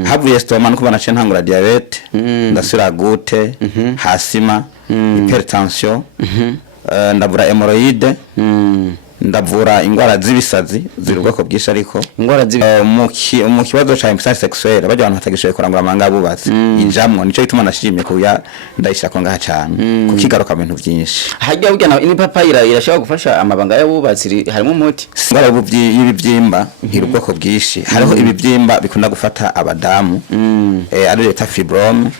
havuye stoma no kubana cyo ntangura diabete ndasura gute hasima hypertension ndavura hemorrhoide ndavura ingwara z'ibisazi zirubwako bwisha ariko ingwara mu kibazo cha impuissance sexuelle bajya abantu batagishoye kurangura amanga bubatsi ijamwo nico bituma nashimye kuya ndayishira ko ngaha cyane kukigaruka ibintu byinshi hajya bugena ni papayira irashaka gufasha amabanga y'abubatsi harimo umuti ingwara y'ibibyimba irubwako bwishi hariho ibibyimba bikunda gufata abadamu ari leta fibrome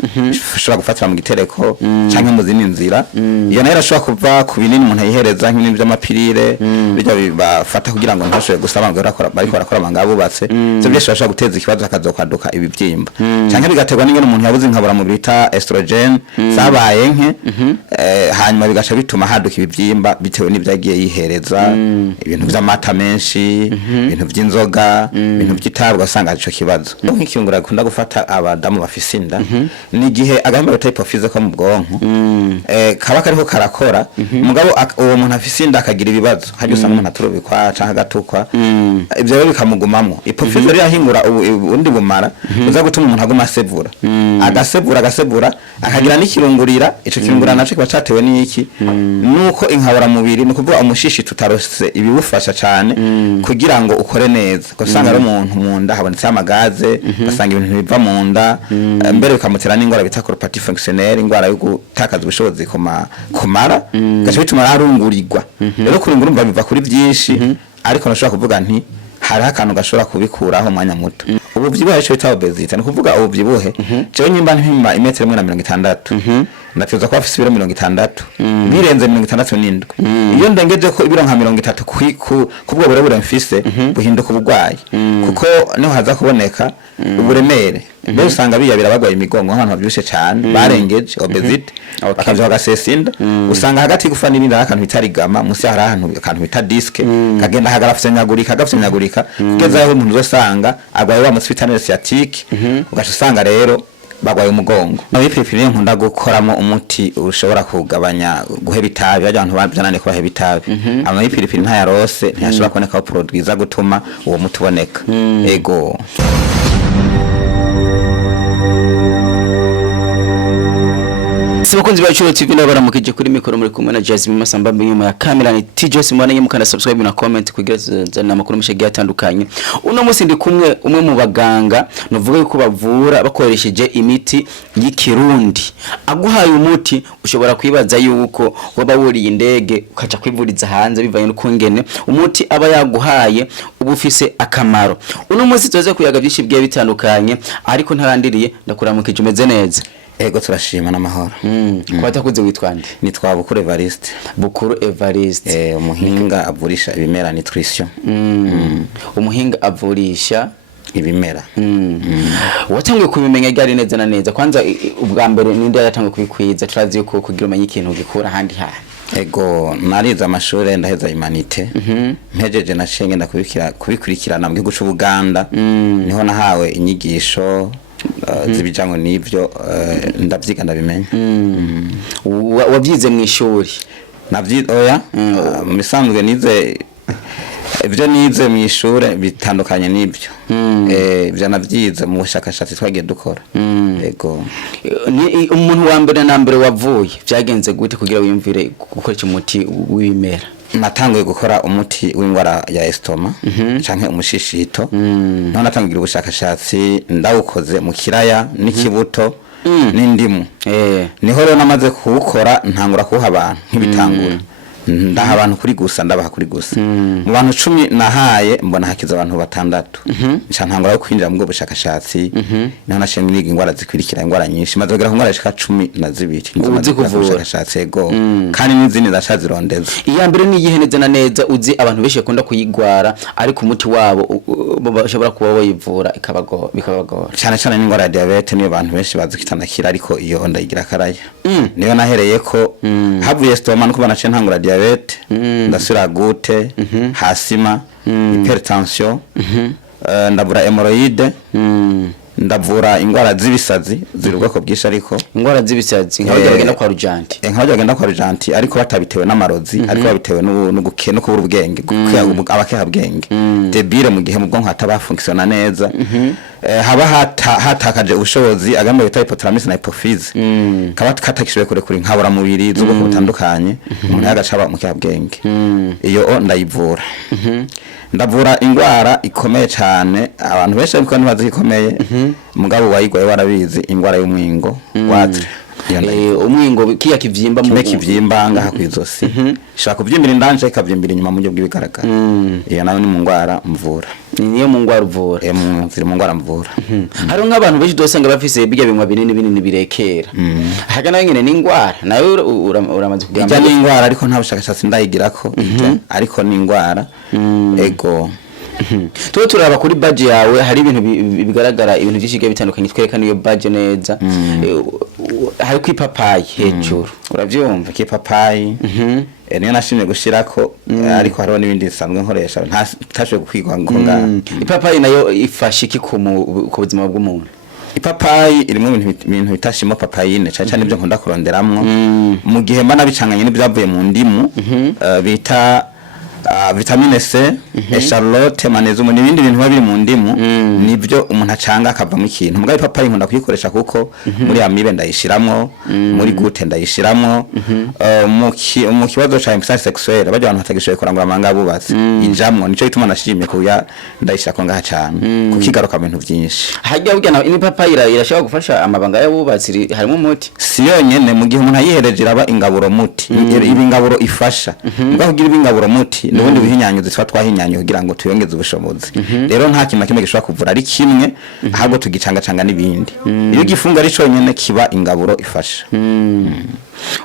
ushobora gufatira mu gitereko canke mu zindi nzira iyo nayo irashobora kuva ku binini umuntu ayihereza nk'ibintu by'amapirire bijya bibafata kugira ngo ntashobore gusaba bariko barakora amanga bubatse byo byose bashaka guteza ikibazo akazokwaduka ibibyimba canke bigaterwa n'ingene umuntu yabuze nkabura mu bita estrogen zabaye nke hanyuma bigasha bituma haduka ibibyimba bitewe n'ibyagiye yihereza ibintu by'amata menshi ibintu by'inzoga ibintu by'itabwa usanga ico kibazo nk'ikingura gukunda gufata abadamu bafise inda ni gihe agahembero type of ko mu bwonko kaba kariko karakora mugabo uwo muntu afise inda akagira ibibazo hajyo usanga umuntu aturubikwa canka gatukwa ibyo rero bikamugumamwo ipofise rero yahingura undi bumara uza gutuma umuntu aguma asevura agasevura akagira n'ikirungurira ico kirungurira naco kiba catewe n'iki nuko inkabura mubiri ni kuvuga umushishi tutarose ibibufasha cane kugira ngo ukore neza gusanga ari umuntu mu nda habonetse amagaze basanga ibintu biva mu nda mbere bikamutera n'ingwara bita colopathie fonctionnelle ingwara yo gutakaza ubushobozi kumara gace bituma arungurirwa rero kurungurumva biva kuri byinshi ariko nashobora kuvuga nti hari akantu gashobora kubikuraho umwanya muto ubuvyibuhe ico bita obesity ni kuvuga ubuvyibuhe cyo nyimba mpima 1.60 nateza ko afise ibiro 60 birenze 67 iyo ndengeje ko ibiro nka 30 kubwo burebure mfise buhinduka ubugwayi kuko niho haza kuboneka uburemere byo usanga biyabira bagwaye imigongo nk'abantu babyushe cyane barengeje obesity bakavyo bagasesinda usanga hagati gufa n'ibindi akantu bitarigama musi hari akantu bita disque kagenda hagafyenyagurika kugeza aho umuntu uzosanga agwaye wa musfitane sciatique ugaca usanga rero bagwaye umugongo no bipipiri nkunda gukoramo umuti ushobora kugabanya guheba itabi abantu byanane ko baheba itabi ama bipipiri nta yarose ntiyashobora kuboneka ko produit iza gutuma uwo muti uboneka ego Sibakunzi bacu TV ndabaramukije kuri mikoro muri kumwe na Jasmine Masamba nyuma ya kamera ni TJS mwana mukanda subscribe na comment kugira zana makuru mishagiye atandukanye uno musi ndi kumwe umwe mu baganga novuga yuko bavura bakoresheje imiti y'ikirundi aguhaye umuti ushobora kwibaza yuko waba wuriye indege ukaca kwivuriza hanze bivaye no kungene umuti aba yaguhaye ubufise akamaro uno musi tuze kuyaga byinshi bwiye bitandukanye ariko ntarandiriye ndakuramukije umeze neza ego turashima n'amahoro kwatakuze witwande nitwa Bukuru Evariste umuhinga avurisha ibimera nutrition umuhinga avurisha ibimera watangiye kubimenya ryari neza na neza kwanza ubwa mbere ninde yatangiye kubikwiza turazi yuko kugira umenye ikintu gikura handi ha ego nariza amashure ndaheza humanite mpejeje nacenge ndakubikurikirana mu gihugu c'Ubuganda niho nahawe inyigisho zibijyango nivyo ndavyiga ndabimenya wabyize mu ishuri oya misanzwe nize ibyo nize mu ishure bitandukanye nivyo bya navyize mu bushakashatsi twagiye dukora yego ni umuntu wa mbere na mbere wavuye byagenze gute kugira wiyumvire gukora umuti w'ibimera natanguye gukora umuti w'ingwara ya estoma canke umushishito none natangira ubushakashatsi ndawukoze mu kiraya n'ikibuto n'indimu niho rero namaze kuwukora ntangura kuha abantu nk'ibitangura ndaha abantu kuri gusa ndabaha kuri gusa mu bantu 10 nahaye mbona hakiza abantu 6 nca ntangura kwinjira mu bushakashatsi niho nashimye ingwara zikwirikira ingwara nyinshi maze kugira ingwara shika 12 uzi kuvura ubushakashatsi ego kandi n'izindi ndashazirondeza iya mbere ni yiheneze na neza uzi abantu beshe kunda kuyigwara ariko umuti wabo bashobora kuba bayivura bikabagora cyane n'ingwara ya diabete niyo abantu benshi bazikitana kira ariko iyo ndayigira karaya niyo nahereye ko havuye stoma no kubana ntangura diabete ndasura gute hasima hypertension ndavura hemorrhoide ndavura ingwara z'ibisazi zirubwako bwisha ariko ingwara z'ibisazi nk'aho bagenda kwa rujanti bagenda kwa rujanti ariko batabitewe n'amarozi ariko babitewe no kubura ubwenge abakeha bwenge debile mu gihe mu bwonko hatabafunkisiona neza haba hatakaje ubushobozi agamba bita hypothalamus na hypophyse kaba katakishwe kure nkabura mubiri z'ubwoko butandukanye umuntu yagacaba mu kyabwenge iyo ndayivura ndavura ingwara ikomeye cyane abantu benshi ariko ntibazi ikomeye mugabo wayigwaye warabizi ingwara y'umwingo watre umwingo kiya kivyimba mu kivyimba ngaha kwizosi shaka kuvyimbira indanje ikavyimbira inyuma mu buryo bw'ibigaragara iyo nayo ni mu ngwara mvura niyo mu ngwara uvura ziri mu ngwara mvura hari nk'abantu benshi dosanga bafise bijya bimwa binini birekera haga nayo nyene ni ingwara nayo uramaze kugira ijya ni ingwara ariko nta bushakashatsi ndayigirako ariko ni ingwara ego tuwe turaba kuri badge yawe hari ibintu bigaragara ibintu byinshi bitandukanye twerekana iyo badge neza hari ku ipapayi hejuru uravyumva ki papayi niyo nashimye gushirako ariko hariho n'ibindi bisanzwe nkoresha ntashoboye gukwigwa ngo ngaha ipapayi nayo ifasha iki ku buzima bw'umuntu ipapayi irimo ibintu bitashimo papayine cyane ibyo nkunda kuronderamwo mu gihe mba nabicanganye n'ibyavuye mu ndimu bita vitamine C, echalot, magnesium n'ibindi bintu biri mu ndimu nibyo umuntu acanga akavamo ikintu. Mugabe papayi nkunda kuyikoresha kuko muri amibe ndayishiramwo, muri gute ndayishiramwo, mu kibazo cha impuissance sexuelle bajya abantu batagishoye kurangura amanga bubatse ijamwo nico bituma nashimye kuya ndayishira ko ngaha cyane kukigaruka ibintu byinshi. Hajya bugana ini papayi irashaka gufasha amabanga y'abubatsi harimo umuti. Si yonyene mu gihe umuntu ayihereje raba ingaburo muti. Ibingaburo ifasha. Mugaho kugira ibingaburo muti nubundi bihinyanyo zitwa twahinyanyo kugira ngo tuyongeze ubushobozi. Rero nta kintu kimwe gishobora kuvura ari kimwe ahubwo tugicanga n'ibindi. Iyo gifunga ari conyene kiba ingaburo ifasha.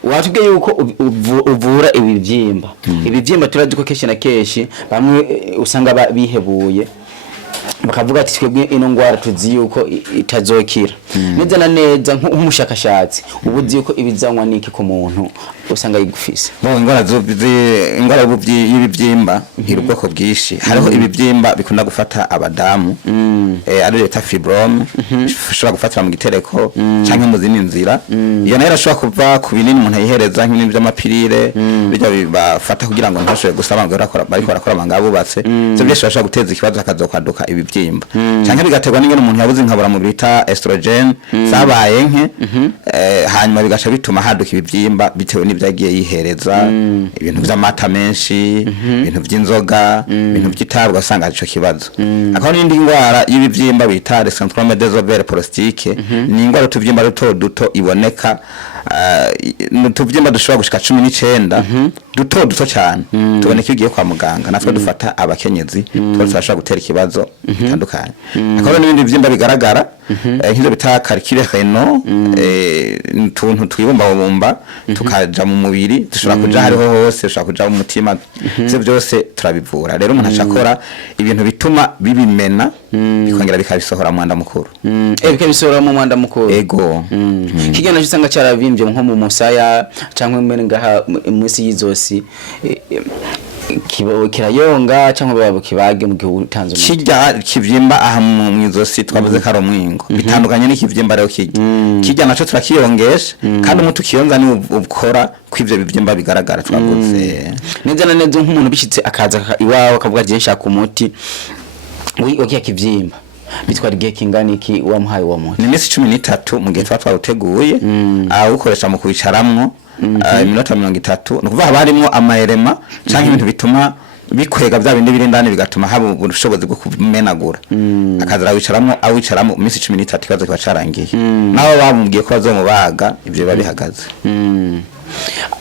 Watubwiye yuko uvura ibivyimba. Ibivyimba turaduko keshi na keshi bamwe usanga bihebuye. Bakavuga ati twebwe ino ngwara tuzi yuko itazokira. Neza na neza nk'umushakashatsi ubuzi yuko ibizanwa niki ku muntu usanga yigufise. Bo ingwara y'ibivyimba iri ubwoko bwishi. Hariho ibivyimba bikunda gufata abadamu. Ari leta fibrome ushobora gufatira mu gitereko canke mu zindi nzira. Iyo nayo irashobora kuva ku binini umuntu ayihereza nk'ibintu by'amapirire bijya bibafata kugira ngo ntashobore gusaba ngo bariko barakora amangabubatse. Byo byose bashobora guteza ikibazo akazokwaduka ibivyimba. Canke bigaterwa n'ingene umuntu yabuze nkabura mu bita estrogen zabaye nke hanyuma bigasha bituma haduka ibivyimba bitewe n'ibyagiye yihereza ibintu by'amata menshi ibintu by'inzoga ibintu by'itabwa asanga ico kibazo. Akaba n'indi ngwara y'ibivyimba bita syndrome des ovaires polykystiques ni ingwara tuvyimba duto iboneka tuvyimba dushobora gushika 19 duto cyane tuboneka igiye kwa muganga natwe dufata abakenyezi twashobora gutera ikibazo bitandukanye. Akaba n'ibindi bivyimba bigaragara nk'ivyo bita calcule renal tuntu twibumba tukaja mu mubiri dushobora kuja hariho hose dushobora kuja mu mutima ivyo byose turabivura. Rero umuntu acakora ibintu bituma bibimena bikongera bikabisohora mu mwanda mukuru bikabisohora mu mwanda mukuru ego kigena cyusanga cyaravimbye nko mu musaya cyangwa mbere ngaha munsi y'izosi kirayonga cyangwa babo kibage mu gihe utanze umuti kijya kivyimba aha mu izosi twavuze karo mwingo bitandukanye n'ikivyimba rero kijya naco turakiyongesha kandi umuti ukiyonza ni ukora kw'ivyo bivyimba bigaragara twavuze neza na neza nk'umuntu bishitse akaza iwawe akavuga je nshaka umuti okiya kivyimba bitwara igihe kingana iki wamuhaye wa muti ni imisi 13 mu gihe twaruteguye ukoresha mu kubicaramwo iminota 30 nukuvuga haba harimo amaerema canke ibintu bituma bikwega bya bindi birindane bigatuma haba ubushobozi bwo kumenagura akazara wicaramwo imisi 13 kibazo kiba carangiye naho bamubwiye ko bazomubaga ivyo babihagaze.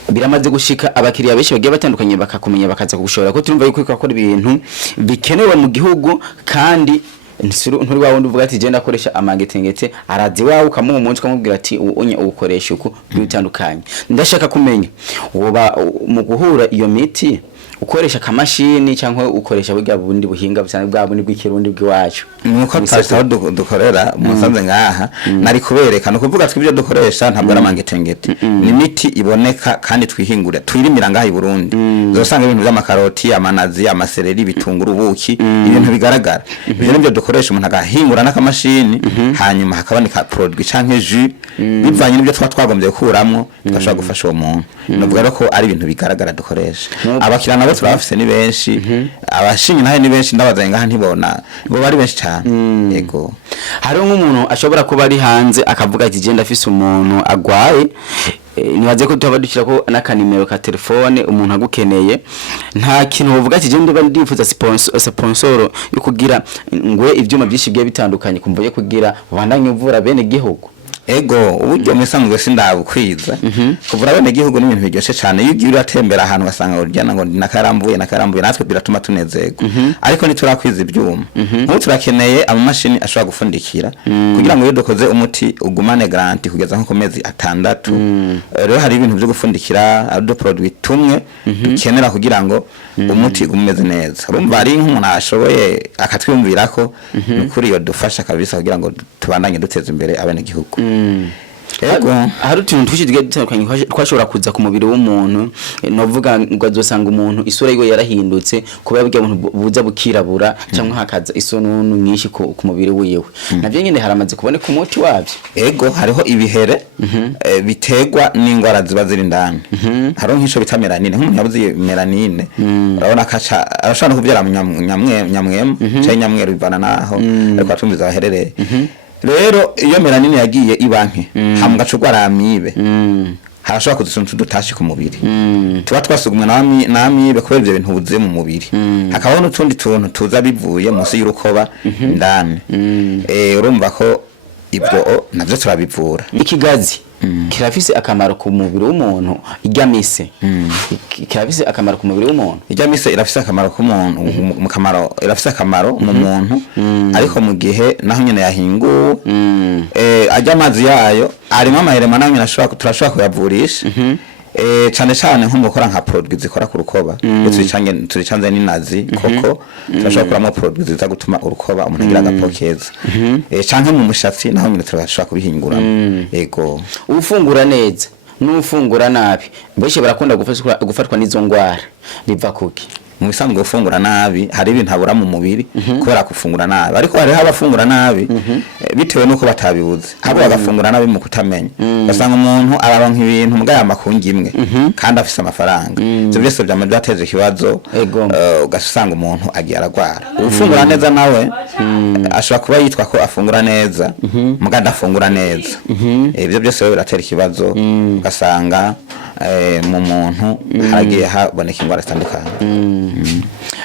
Biramaze gushika abakiriya benshi bagiye batandukanye bakakumenya bakaza kugushora ko turumva yuko akora ibintu bikenewe mu gihugu kandi nturi wawe uvuga ati je ndakoresha amangetengete arazi wawe ukamuha umunsi ukamubwira ati unye ukoresha uko bitandukanye. Ndashaka kumenya woba mu guhura iyo miti ukoresha kamashini cyangwa ukoresha burya bundi buhinga busanzwe bwa bundi bw'ikirundi bw'iwacu nuko tasaho dukorera musanze ngaha nari kubereka no kuvuga twibyo dukoresha ntabwo ari amangetengete ni miti iboneka kandi twihingura twirimira ngaha i Burundi zosanga ibintu by'amakaroti amanazi amasereri bitunguru ubuki ibintu bigaragara ibyo nibyo dukoresha umuntu agahingura n'akamashini hanyuma hakaboneka produit canke jus bivanye n'ibyo twagombye kuramwo gashobora gufasha uwo muntu novuga ko ari ibintu bigaragara dukoresha abakirana nabo turabafise ni benshi abashinga nahe ni benshi ndabaza ngaha ntibona bo bari benshi cyane yego hari nk'umuntu ashobora kuba ari hanze akavuga ati je ndafise umuntu agwaye nibaze ko tuba dushyira ko n'akanimero ka telefone umuntu agukeneye nta kintu uvuga ati je ndiba ndifuza sponsor yo kugira ngwe ivyuma byinshi bye bitandukanye kumvuye kugira bandanye uvura bene gihugu ego uburyo musanzwe sindabukwiza kuvura bene gihugu n'ibintu biryoshe cyane iyo ugiye uratembera ahantu basanga urujyana ngo nakarambuye natwe biratuma tunezego ariko niturakwiza ibyuma nk'ubu turakeneye amamashini ashobora gufundikira kugira ngo iyo dukoze umuti ugumane garanti kugeza nko ku mezi 6 rero hari ibintu byo gufundikira ari do produit tumwe dukenera kugira ngo umuti umeze neza urumva ari nk'umuntu ashoboye akatwumvira ko kuri yo dufasha kabisa kugira ngo tubandanye duteza imbere abene gihugu Ego hari utuntu twinshi dutandukanye twashobora kuza ku mubiri w'umuntu novuga ngo azosanga umuntu isura yiwe yarahindutse kuba yabwiye umuntu buza bukirabura cyangwa hakaza isonunu nyinshi ku mubiri wiwe navyo nyine haramaze kuboneka umuti wabyo ego hariho ibihere bitegwa n'ingwara ziba ziri ndani hariho nk'ico bita melanine nk'umuntu yabuze melanine urabona kaca arashobora no kubyara nyamwemu cyangwa nyamweru bivana naho ariko atumviza baherereye rero iyo melanine yagiye ibanke hamwe gacugwa ramibe harashobora kuzisuntu dutashi ku mubiri tuba twasugumwe namibe kubera ibyo bintu buze mu mubiri hakabaho n'utundi tuntu tuza bivuye munsi y'urukoba ndani urumva ko ibyo navyo turabivura ikigazi kirafise akamaro ku mubiri w'umuntu iryamise kirafise akamaro ku mubiri w'umuntu iryamise irafise akamaro ku muntu mu kamaro irafise akamaro mu muntu ariko mu gihe naho nyene yahinguwe ajya amazi yayo arimo amaherema naho nyene turashobora kuyavurisha cyane cyane nko mukora nka produit zikora ku rukoba turicanze n'inazi koko turashobora kuramo produit ziza gutuma urukoba umuntu agira agapokeza canke mu mushatsi naho nyine turashobora kubihingura yego ufungura neza n'ufungura nabi mbese barakunda gufatwa n'izo ngwara biva kuki mu bisanzwe ufungura nabi hari ibintu habura mu mubiri kubera kufungura nabi ariko hari abafungura nabi bitewe nuko batabibuze abo bagafungura nabi mu kutamenya basanga umuntu araronka ibintu mugaya makungi imwe kandi afise amafaranga ivyo byose byama byateze ikibazo ugasanga umuntu agiye aragwara ufungura neza nawe ashobora kuba yitwa ko afungura neza mugaya adafungura neza ivyo byose biratera ikibazo ugasanga mu muntu haragiye haboneka ingwara zitandukanye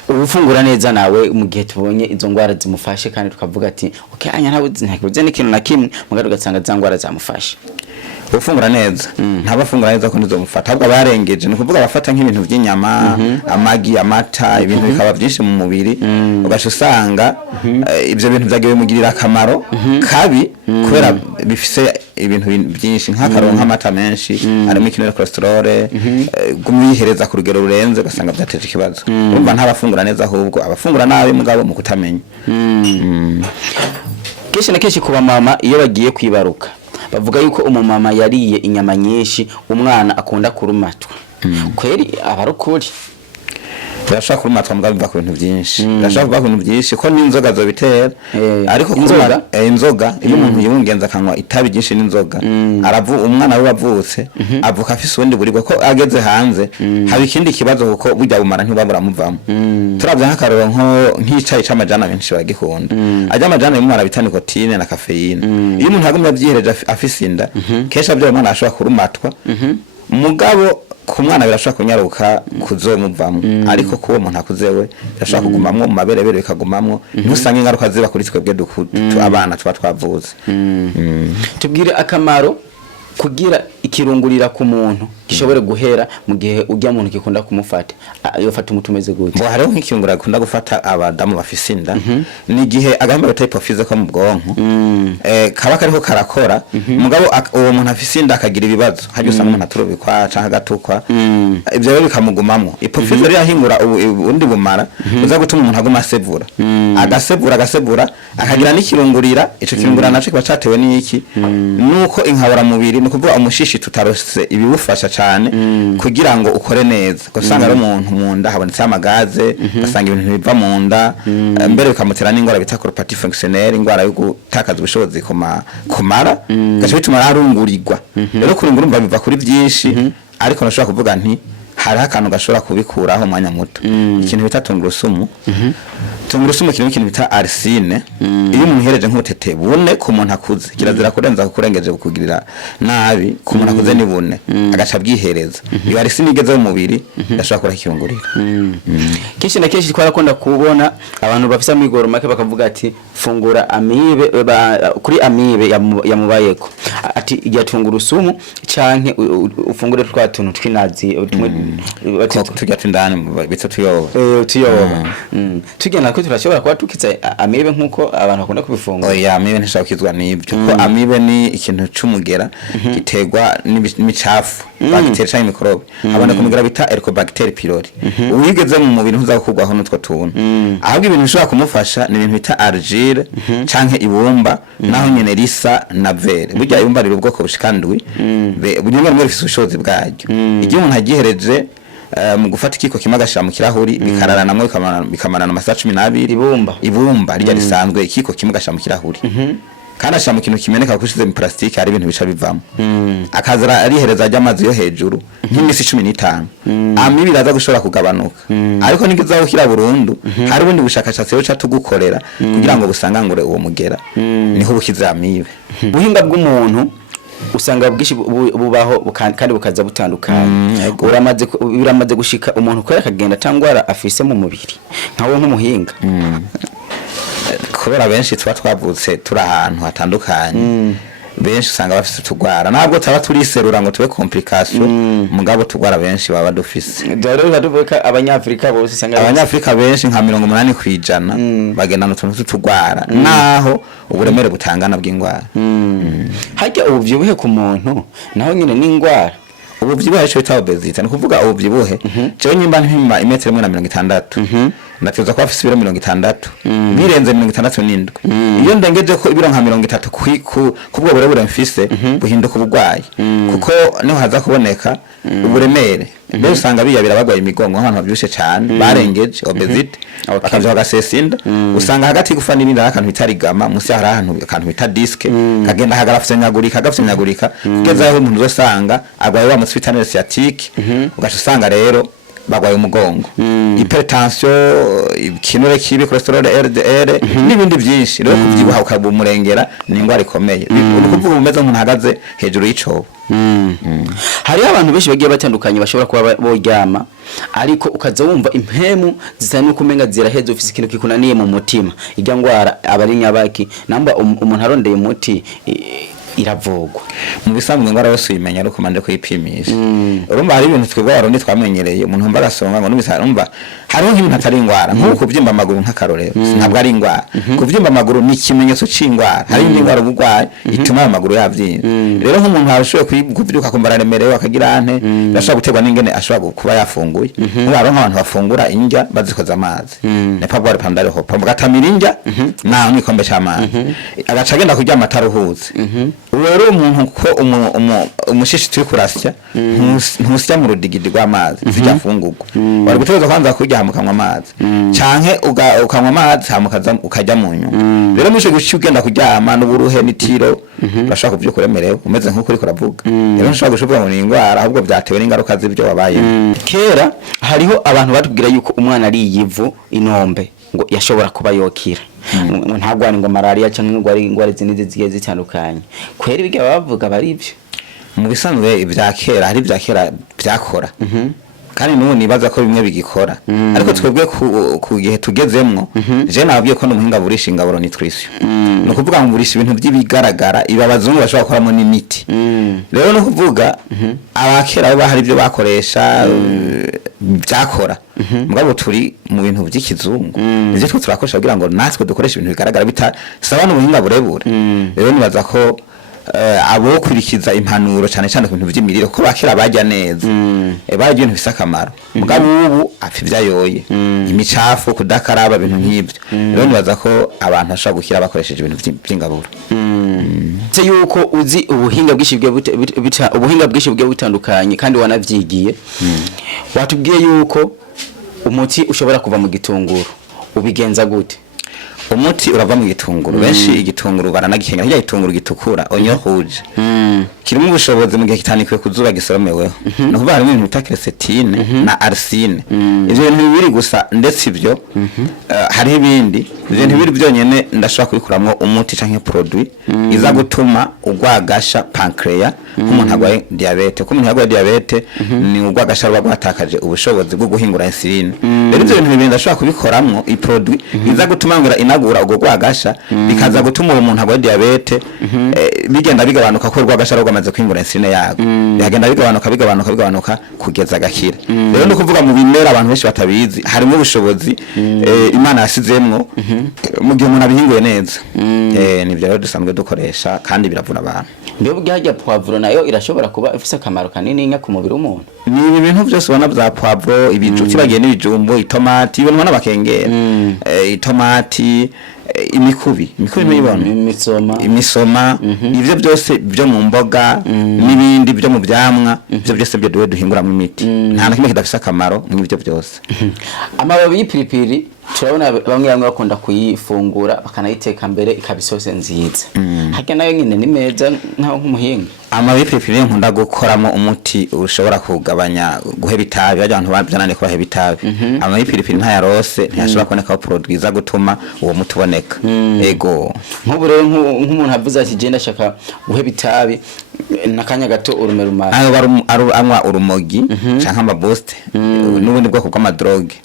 ubufungura neza nawe mu gihe tubonye izo ngwara zimufashe kandi tukavuga ati okay anya ntabuze n'ikintu na kimwe mugari ugasanga za ngwara zamufashe ufungura neza ntabafungura neza ko nizo mufata ahubwo barengeje ni kuvuga bafata nk'ibintu by'inyama amagi amata ibintu bikaba byinshi mu mubiri ugasha usanga ibyo bintu byagiye bimugirira akamaro kabi kubera bifise ibintu byinshi nk'akaronka amata menshi arimo ikinure cholesterol gumwihereza ku rugero rurenze ugasanga byateje ikibazo urumva ntabafungura neza ahubwo abafungura nabi mugabo mu kutamenya kenshi na kenshi kuba mama iyo bagiye kwibaruka bavuga yuko umumama yariye inyama nyinshi umwana akunda kurumatwa kweri abarukuri birashaka kurumatwa mugabo biva ku bintu byinshi birashaka kuva ku bintu byinshi ko n'inzoga zo bitera ariko inzoga iyo umuntu yungenza akanywa itabi byinshi n'inzoga umwana we wavutse avuka afise ubundi buribwo ko ageze hanze haba ikindi kibazo kuko burya bumara ntibabura muvamo turavye nk'akaroro nk'icayi c'amajana benshi bagikunda ajya amajana yo mara bitani nikotine na kafeine iyo umuntu agumye avyihereje afise inda kesha byo umwana ashobora kurumatwa mugabo ku mwana birashobora kunyaruka kuzomuvamo ariko kuwo umuntu akuzewe birashobora kugumamwo mu maberebere bikagumamwo ntusange ingaruka ziba kuri twebwe abana tuba twavuze tubwire akamaro kugira ikirungurira ku muntu gishobore guhera mu gihe ujya muntu gikunda kumufata yofata umutumeze gute bo hariho nk'ikirungurira gikunda gufata abadamu bafise inda ni gihe agahembero type of physical mu bwonko kaba kariho karakora mugabo uwo muntu afise inda akagira ibibazo haje usanga umuntu aturubikwa canka gatukwa ivyo rero bikamugumamwo ipofise rero yahingura undi bumara uza gutuma umuntu aguma asevura agasevura akagira n'ikirungurira ico kirungurira naco kiba catewe n'iki nuko inkabura mubiri nukuvuga umushishi tutarose ibibufasha cyane kugira ngo ukore neza gusanga ari umuntu mu nda habonetse amagaze gasanga ibintu biva mu nda mbere bikamutera n'ingwara bita colopathie fonctionnelle ingwara yo gutakaza ubushobozi kumara gace bituma arungurirwa rero kurungura umva biva kuri byinshi ariko nashobora kuvuga nti hari akantu gashobora kubikuraho umwanya muto ikintu bita tungurusumu tungurusumu kirimo ikintu bita arsine iyo umuntu hereje nk'ubutete bune ku muntu akuze kirazira kurenza kurengeje kukugirira nabi ku muntu akuze ni bune agaca bwihereza iyo arsine igeze mu mubiri yashobora kura kirungurira kenshi na kenshi twarakunda kubona abantu bafisa mwigoro make bakavuga ati fungura amibe kuri amibe yamubayeko ati igihe tungurusumu canke ufungure twa tuntu twinazi tujya tundani bitso tuyoba tuyoba tugenda ko turashobora kuba tukiza amibe nkuko abantu bakunda kubifungura oya amibe ntishobora kizwa nibyo ko amibe ni ikintu c'umugera giterwa n'imicafu bagitera cyangwa mikorobe abana kumugera bita Helicobacter pylori uyigeze mu mubiri ntuzakugwaho n'utwo tuntu ahubwo ibintu bishobora kumufasha ni ibintu bita argile canke ibumba naho nyene risa na vere burya ibumba riri ubwoko bushikandwi bunyuma muri fisoshozi bwaryo igihe umuntu agihereje mu gufata ikiko kimwe agashira mu kirahuri bikararanamwe bikamarana amasaha 12 ibumba rya risanzwe ikiko kimwe agashira mu kirahuri kandi ashira mu kintu kimeneka kushize mu plastique hari ibintu bica bivamo akazara arihereza ry'amazi yo hejuru nk'imisi 15 amibi raza gushobora kugabanuka ariko nigizaho kira burundu hari ubundi bushakashatsi yo tugukorera kugira ngo busangangure uwo mugera niho bukiza amibe buhinga bw'umuntu usanga bwishi bubaho kandi bukaza butandukanye biramaze gushika umuntu kwera kagenda tangwara afise mu mubiri nkawo nk'umuhinga kubera benshi twavutse turi ahantu hatandukanye benshi usanga bafite tugwara ntabwo taba turiserura ngo tube complication mugabo tugwara benshi baba dufise dore baduvuka abanyafrika bose usanga abanyafrika benshi nka 80% bagenda n'utuntu tutugwara naho uburemere butangana bw'ingwara hajya ubuvyibuhe ku muntu naho nyine n'ingwara ubuvyibuhe cyo bita obesity ni kuvuga ubuvyibuhe cyo nyimba mpima 1.60 natuza kwa afise ibiro 60 birenze 67 iyo ndengeje ko ibiro nka 30 kubwo burebure mfise buhinduka ubugwayi kuko niho haza kuboneka uburemere mbere usanga biyabira bagwaye imigongo abantu bavyushe cyane barengeje obesity bakavyo bagasesinda usanga hagati gufa n'ibindi akantu bitarigama musi hari akantu bita disc kagenda hagarafyenyagurika gafyenyagurika kugeza aho umuntu uzosanga agwaye wa mutsi sciatique ugaca usanga rero bagwaye umugongo hypertension ikinure kibi cholesterol LDL n'ibindi byinshi rero kuvyibuha ukabumurengera ni ingwara ikomeye ukuvuga umeze nk'umuntu hagaze hejuru y'icobo hari abantu benshi bagiye batandukanye bashobora kuba boryama ariko ukaza wumva impemu zisa nuko umenga ziraheze ufise ikintu kikunaniye mu mutima irya ngwara abari nyabaki namba umuntu arondeye umuti iravugwa mu bisanzwe ngwara yose uyimenya ariko mande kuyipimisha urumva hari ibintu twebwe abarundi twamenyereye umuntu mba arasonga ngo n'ubisarumva hariho nk'ibintu atari ingwara nk'uko kuvyimba amaguru nk'akarorero ntabwo ari ingwara kuvyimba amaguru ni ikimenyetso c'ingwara hari indi ngwara ubugwaye ituma amaguru yavyimba rero nk'umuntu arashoboye kuvyuka kumbara remerewe akagira ante birashobora guterwa n'ingene ashobora kuba yafunguye nk'abantu nk'abantu bafungura indya bazikoza amazi ne pabware pandare hopa mugatamira indya naho n'ikombe c'amazi agaca agenda kurya amataruhuze rero umuntu ko umushishi turi kurasya ntusya mu rudigidi rw'amazi zijya fungurwa bari gutegereza kwanza kurya mukamwa amazi canke ukamwa amazi hamukaza ukajya mu nyuma rero mishe gushya ugenda kuryama n'uburuhe n'itiro bashaka kuvyo kuremerewe umeze nk'uko uri kuravuga rero nshobora gushobora ngo ni ingwara ahubwo byatewe n'ingaruka z'ibyo wabaye kera hariho abantu batubwira yuko umwana ari yivu inombe ngo yashobora kuba yokira ntagwani ngo malaria cyangwa ingwara zindi zigiye zitandukanye kwera biga bavuga bari ibyo mu bisanzwe ibya kera hari ibya kera byakora kandi n'ubu nibaza ko bimwe bigikora ariko twebwe ku gihe tugezemwo je nababwiye ko n'umuhinga burisha ingaburo nutrition no kuvuga ngo burisha ibintu by'ibigaragara ibabazungu bashobora gukoramo n'imiti rero no kuvuga abakera bo hari ibyo bakoresha byakora mugabo turi mu bintu by'ikizungu ivyo twe turakoresha kugira ngo natwe dukoresha ibintu bigaragara bitasaba n'ubuhinga burebure rero nibaza ko abo kurikiza impanuro cyane cyane ku bintu by'imirire ko bakira bajya neza bari ibintu bisakamaro mugabo ubu afi byayoye imicafu kudakaraba ibintu nk'ibyo rero nibaza ko abantu bashobora gukira bakoresheje ibintu by'ingaburo se yuko uzi ubuhinga bwinshi bwe butandukanye kandi wanavyigiye watubwiye yuko umuti ushobora kuva mu gitunguru ubigenza gute umuti urava mu gitunguru benshi igitunguru baranagikenga hirya igitunguru gitukura onyo rouge kirimo ubushobozi mu gihe kitanikiwe kuzuba gisoromeweho no kuba harimo ibintu bita quercétine na arsine ivyo bintu bibiri gusa ndetse ivyo hari ibindi ivyo bintu bibiri byonyene ndashobora kubikuramwo umuti canke produit iza gutuma ugwagasha pancreas nk'umuntu agwaye diabete ko umuntu agwaye diabete ni ugwagasha ruba rwatakaje ubushobozi bwo guhingura insuline rero ivyo bintu bibiri ndashobora kubikoramwo i produit iza gutuma ngira inagura ubwo rwagasha bikaza gutuma uwo muntu agwaye diabete bigenda bigabanuka ko rwagasha rwamaze kwingura insuline yago bigenda bigabanuka kugeza gakira rero no kuvuga mu bimera abantu benshi batabizi harimo ubushobozi Imana yasizemwo mu gihe umuntu abihinguye neza nivyo rero dusanzwe dukoresha kandi biravuna abantu mbere bwajya poivro nayo irashobora kuba ifise akamaro kanini nka ku mubiri w'umuntu ni ibintu byose ubona bya poivro ibijuki bagiye n'ibijumbo itomati ibintu ubona bakengera itomati imikubi muyibona imisoma ivyo byose byo mu mboga n'ibindi byo mu byamwa byo byose byo duhingura mu miti nta na kimwe kidafise akamaro nk'ibyo byose amababi y'ipiripiri turabona bamwe bakunda kuyifungura bakanayiteka mbere ikabisose nziza hake nayo nyine ni meza nkaho nk'umuhinga amababi y'ipiripiri nkunda gukoramo umuti ushobora kugabanya guheba itabi abantu byanane ko baheba itabi amababi y'ipiripiri ntayarose ntiyashobora kuboneka produit iza gutuma uwo muti uboneka ego nk'ubu rero nk'umuntu avuze ati je ndashaka guheba itabi nakanya gato urume rumara ayo anywa urumogi canke ama boost n'ubundi bwoko bw'amadrogue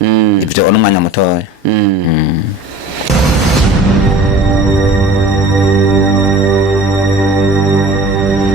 ivyo n'umwanya mutoya